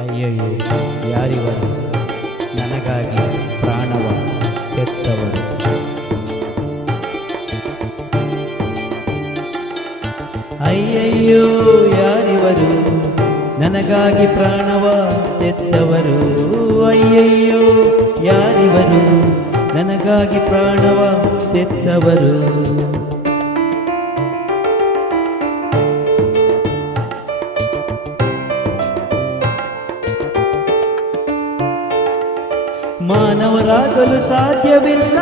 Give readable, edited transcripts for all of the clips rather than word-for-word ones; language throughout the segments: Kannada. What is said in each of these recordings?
ಅಯ್ಯಯ್ಯೋ ಯಾರಿವರು ನನಗಾಗಿ ಪ್ರಾಣವ ತೆತ್ತವರು. ಅಯ್ಯಯ್ಯೋ ಯಾರಿವರು ನನಗಾಗಿ ಪ್ರಾಣವ ತೆತ್ತವರು. ಅಯ್ಯಯ್ಯೋ ಯಾರಿವರು ನನಗಾಗಿ ಪ್ರಾಣವ ತೆತ್ತವರು. ಮಾನವರಾಗಲು ಸಾಧ್ಯವಿಲ್ಲ,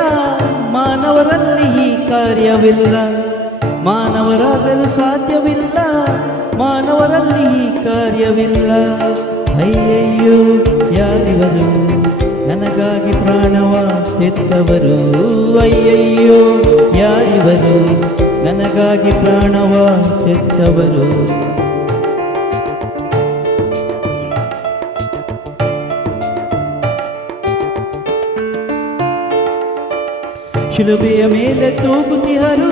ಮಾನವರಲ್ಲಿ ಈ ಕಾರ್ಯವಿಲ್ಲ. ಮಾನವರಾಗಲು ಸಾಧ್ಯವಿಲ್ಲ, ಮಾನವರಲ್ಲಿ ಈ ಕಾರ್ಯವಿಲ್ಲ. ಅಯ್ಯಯ್ಯೋ ಯಾರಿವರು ನನಗಾಗಿ ಪ್ರಾಣವ ತೆತ್ತವರು. ಅಯ್ಯಯ್ಯೋ ಯಾರಿವರು ನನಗಾಗಿ ಪ್ರಾಣವ ತೆತ್ತವರು. ಶಿಲುಬೆಯ ಮೇಲೆ ತೂಗುತ್ತಿಹರು,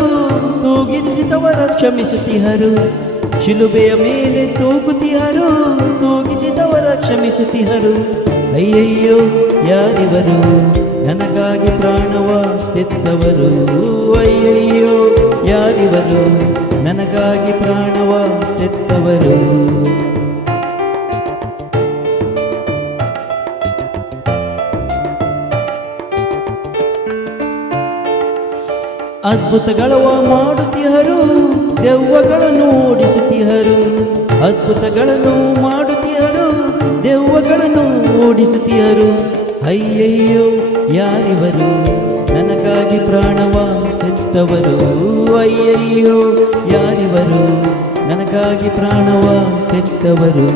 ತೂಗಿಸಿದವರ ಕ್ಷಮಿಸುತ್ತಿಹರು. ಶಿಲುಬೆಯ ಮೇಲೆ ತೂಗುತ್ತಿಹರು, ತೂಗಿಸಿದವರ ಕ್ಷಮಿಸುತ್ತಿಹರು. ಅಯ್ಯಯ್ಯೋ ಯಾರಿವರು ನನಗಾಗಿ ಪ್ರಾಣವ ತೆತ್ತವರು. ಅಯ್ಯಯ್ಯೋ ಯಾರಿವರು ನನಗಾಗಿ ಪ್ರಾಣವ ತೆತ್ತವರು. ಅದ್ಭುತಗಳವ ಮಾಡುತ್ತಿಹರು, ದೆವ್ವಗಳನ್ನು ಓಡಿಸುತ್ತಿಹರು. ಅದ್ಭುತಗಳನ್ನು ಮಾಡುತ್ತಿಹರು, ದೆವ್ವಗಳನ್ನು ಓಡಿಸುತ್ತಿಹರು. ಅಯ್ಯಯ್ಯೋ ಯಾರಿವರು ನನಗಾಗಿ ಪ್ರಾಣವ ತೆತ್ತವರು. ಅಯ್ಯಯ್ಯೋ ಯಾರಿವರು ನನಗಾಗಿ ಪ್ರಾಣವ ತೆತ್ತವರು.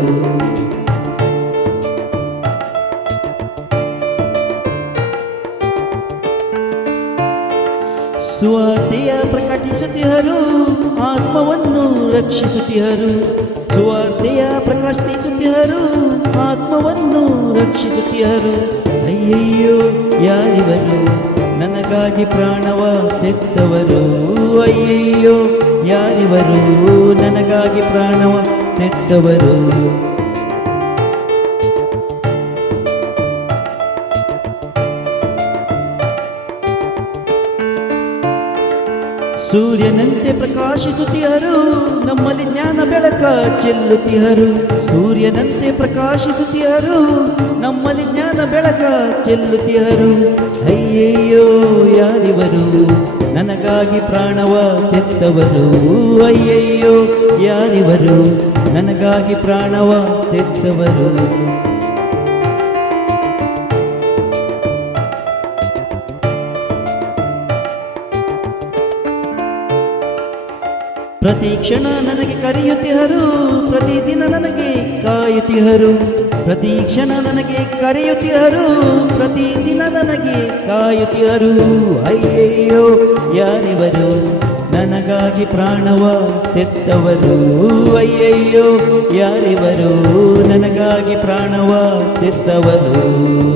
ಸುವಾರ್ತೆಯ ಪ್ರಕಟಿಸುತ್ತಿಹರು, ಆತ್ಮವನ್ನು ರಕ್ಷಿಸುತ್ತಿಹರು. ಸುವಾರ್ತೆಯ ಪ್ರಕಾಶಿಸುತ್ತಿಹರು, ಆತ್ಮವನ್ನು ರಕ್ಷಿಸುತ್ತಿಹರು. ಅಯ್ಯಯ್ಯೋ ಯಾರಿವರು ನನಗಾಗಿ ಪ್ರಾಣವ ತೆತ್ತವರು. ಅಯ್ಯಯ್ಯೋ ಯಾರಿವರು ನನಗಾಗಿ ಪ್ರಾಣವ ತೆತ್ತವರು. ಸೂರ್ಯನಂತೆ ಪ್ರಕಾಶಿಸುತ್ತಿಹರು, ನಮ್ಮಲ್ಲಿ ಜ್ಞಾನ ಬೆಳಕ ಚೆಲ್ಲುತ್ತಿಹರು. ಸೂರ್ಯನಂತೆ ಪ್ರಕಾಶಿಸುತ್ತಿಹರು, ನಮ್ಮಲ್ಲಿ ಜ್ಞಾನ ಬೆಳಕ ಚೆಲ್ಲುತ್ತಿಹರು. ಅಯ್ಯಯ್ಯೋ ಯಾರಿವರು ನನಗಾಗಿ ಪ್ರಾಣವ ತೆತ್ತವರು. ಅಯ್ಯಯ್ಯೋ ಯಾರಿವರು ನನಗಾಗಿ ಪ್ರಾಣವ ತೆತ್ತವರು. ಪ್ರತಿ ಕ್ಷಣ ನನಗೆ ಕರೆಯುತ್ತಿಹರು, ಪ್ರತಿದಿನ ನನಗೆ ಕಾಯುತ್ತಿಹರು. ಪ್ರತಿ ಕ್ಷಣ ನನಗೆ ಕರೆಯುತ್ತಿಹರು, ಪ್ರತಿದಿನ ನನಗೆ ಕಾಯುತ್ತಿಹರು. ಅಯ್ಯಯ್ಯೋ ಯಾರಿವರು ನನಗಾಗಿ ಪ್ರಾಣವ ತೆತ್ತವರು. ಅಯ್ಯಯ್ಯೋ ಯಾರಿವರು ನನಗಾಗಿ ಪ್ರಾಣವ ತೆತ್ತವರು.